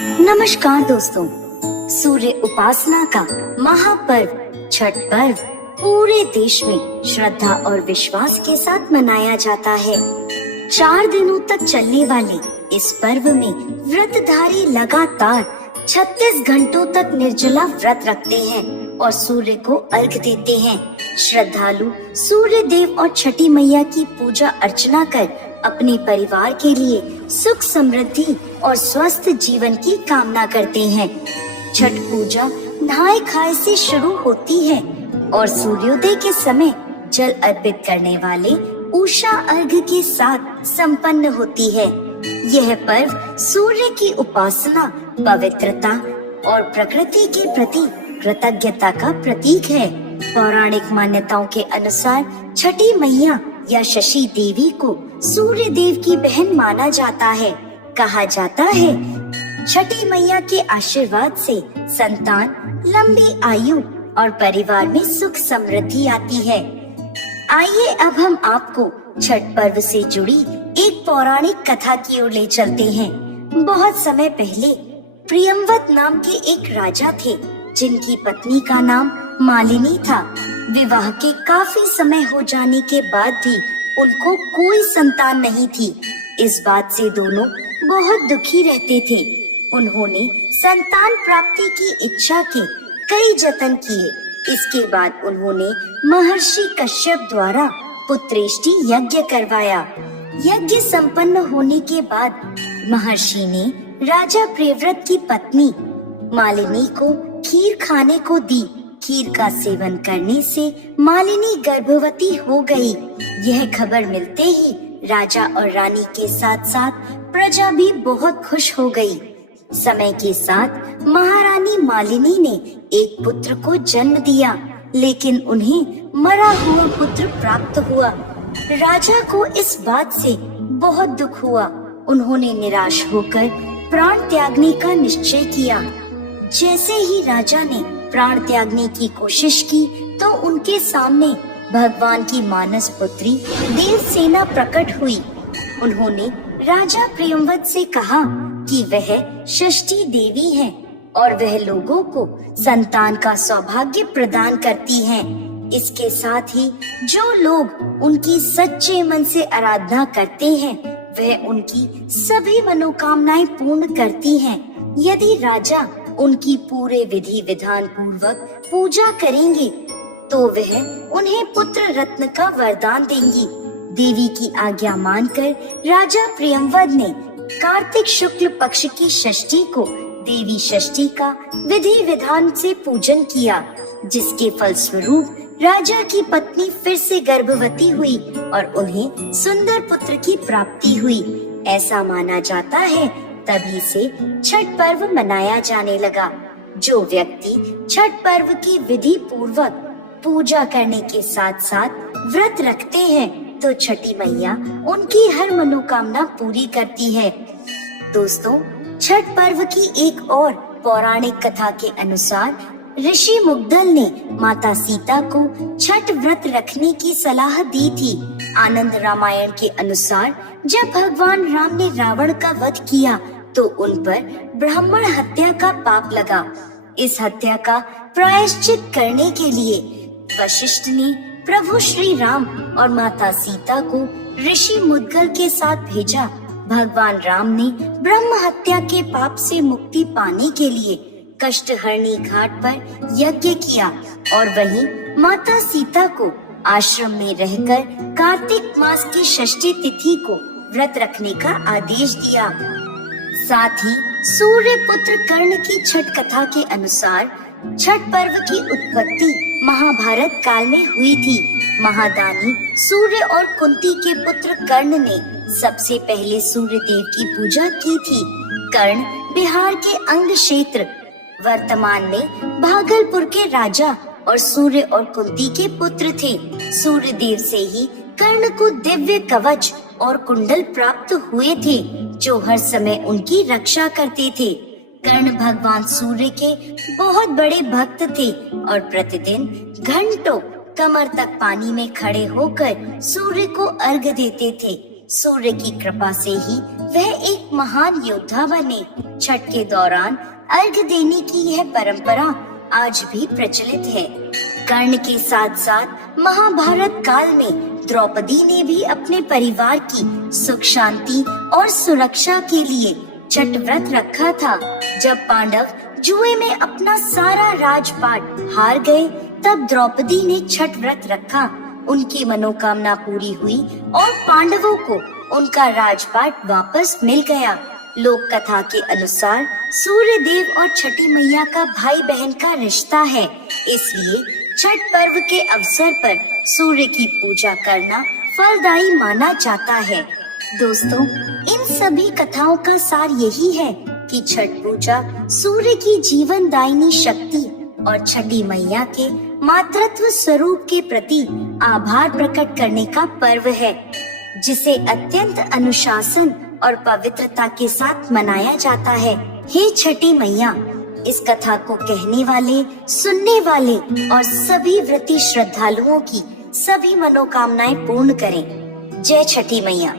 नमस्कार दोस्तों, सूर्य उपासना का महापर्व छठ पर्व पूरे देश में श्रद्धा और विश्वास के साथ मनाया जाता है। 4 दिनों तक चलने वाले इस पर्व में व्रतधारी लगातार 36 घंटों तक निर्जला व्रत रखते हैं और सूर्य को अर्घ देते हैं। श्रद्धालु सूर्य देव और छठी मैया की पूजा अर्चना कर अपने परिवार के लिए सुख समृद्धि और स्वस्थ जीवन की कामना करते हैं। छठ पूजा नहाय खाए से शुरू होती है और सूर्योदय के समय जल अर्पित करने वाले उषा अर्घ के साथ संपन्न होती है। यह पर्व सूर्य की उपासना, पवित्रता और प्रकृति के प्रति कृतज्ञता का प्रतीक है। पौराणिक मान्यताओं के अनुसार छठी मैया या शशि देवी को सूर्य देव की बहन माना जाता है। कहा जाता है छठी मैया के आशीर्वाद से संतान, लंबी आयु और परिवार में सुख समृद्धि आती है। आइए अब हम आपको छठ पर्व से जुड़ी एक पौराणिक कथा की ओर ले चलते हैं। बहुत समय पहले प्रियंवत नाम के एक राजा थे जिनकी पत्नी का नाम मालिनी था। विवाह के काफी समय हो जाने के बाद भी उनको कोई संतान नहीं थी। इस बात से दोनों बहुत दुखी रहते थे। उन्होंने संतान प्राप्ति की इच्छा के कई जतन किए। इसके बाद उन्होंने महर्षि कश्यप द्वारा पुत्रेष्टि यज्ञ करवाया। यज्ञ संपन्न होने के बाद महर्षि ने राजा प्रियव्रत की पत्नी मालिनी को खीर खाने को दी। खीर का सेवन करने से मालिनी गर्भवती हो गई। यह खबर मिलते ही राजा और रानी के साथ साथ प्रजा भी बहुत खुश हो गई। समय के साथ महारानी मालिनी ने एक पुत्र को जन्म दिया, लेकिन उन्हें मरा हुआ पुत्र प्राप्त हुआ। राजा को इस बात से बहुत दुख हुआ। उन्होंने निराश होकर प्राण त्यागने का निश्चय किया। जैसे ही राजा ने प्राण त्यागने की कोशिश की तो उनके सामने भगवान की मानस पुत्री देवसेना प्रकट हुई। उन्होंने राजा प्रियंवत से कहा कि वह षष्ठी देवी हैं और वह लोगों को संतान का सौभाग्य प्रदान करती हैं। इसके साथ ही जो लोग उनकी सच्चे मन से आराधना करते हैं वह उनकी सभी मनोकामनाएं पूर्ण करती हैं। यदि राजा उनकी पूरे विधि विधान पूर्वक पूजा करेंगे तो वह उन्हें पुत्र रत्न का वरदान देंगी। देवी की आज्ञा मानकर राजा प्रियंवद ने कार्तिक शुक्ल पक्ष की षष्ठी को देवी षष्ठी का विधि विधान से पूजन किया, जिसके फलस्वरूप राजा की पत्नी फिर से गर्भवती हुई और उन्हें सुंदर पुत्र की प्राप्ति हुई। ऐसा माना जाता है तभी से छठ पर्व मनाया जाने लगा। जो व्यक्ति छठ पर्व की विधि पूर्वक पूजा करने के साथ साथ व्रत रखते हैं तो छठी मैया उनकी हर मनोकामना पूरी करती है। दोस्तों, छठ पर्व की एक और पौराणिक कथा के अनुसार ऋषि मुग्दल ने माता सीता को छठ व्रत रखने की सलाह दी थी। आनंद रामायण के अनुसार जब भगवान राम ने रावण का वध किया तो उन पर ब्राह्मण हत्या का पाप लगा। इस हत्या का प्रायश्चित करने के लिए वशिष्ठ ने प्रभु श्री राम और माता सीता को ऋषि मुद्गल के साथ भेजा। भगवान राम ने ब्रह्म हत्या के पाप से मुक्ति पाने के लिए कष्टहरणी घाट पर यज्ञ किया और वहीं माता सीता को आश्रम में रहकर कार्तिक मास की षष्ठी तिथि को व्रत रखने का आदेश दिया। साथ ही सूर्य पुत्र कर्ण की छठ कथा के अनुसार छठ पर्व की उत्पत्ति महाभारत काल में हुई थी। महादानी सूर्य और कुंती के पुत्र कर्ण ने सबसे पहले सूर्य देव की पूजा की थी। कर्ण बिहार के अंग क्षेत्र वर्तमान में भागलपुर के राजा और सूर्य और कुंती के पुत्र थे। सूर्य देव से ही कर्ण को दिव्य कवच और कुंडल प्राप्त हुए थे जो हर समय उनकी रक्षा करते थे। कर्ण भगवान सूर्य के बहुत बड़े भक्त थे और प्रतिदिन घंटों कमर तक पानी में खड़े होकर सूर्य को अर्घ देते थे। सूर्य की कृपा से ही वह एक महान योद्धा बने। छठ के दौरान अर्घ देने की यह परंपरा आज भी प्रचलित है। कर्ण के साथ साथ महाभारत काल में द्रौपदी ने भी अपने परिवार की सुख शांति और सुरक्षा के लिए छठ व्रत रखा था। जब पांडव जुए में अपना सारा राजपाट हार गए, तब द्रौपदी ने छठ व्रत रखा। उनकी मनोकामना पूरी हुई और पांडवों को उनका राजपाट वापस मिल गया। लोक कथा के अनुसार सूर्य देव और छठी मैया का भाई बहन का रिश्ता है, इसलिए छठ पर्व के अवसर पर सूर्य की पूजा करना फलदायी माना जाता है। दोस्तों, इन सभी कथाओं का सार यही है कि छठ पूजा सूर्य की जीवनदायिनी शक्ति और छठी मैया के मातृत्व स्वरूप के प्रति आभार प्रकट करने का पर्व है, जिसे अत्यंत अनुशासन और पवित्रता के साथ मनाया जाता है। हे छठी मैया, इस कथा को कहने वाले, सुनने वाले और सभी व्रती श्रद्धालुओं की सभी मनोकामनाएं पूर्ण करें। जय छठी मैया।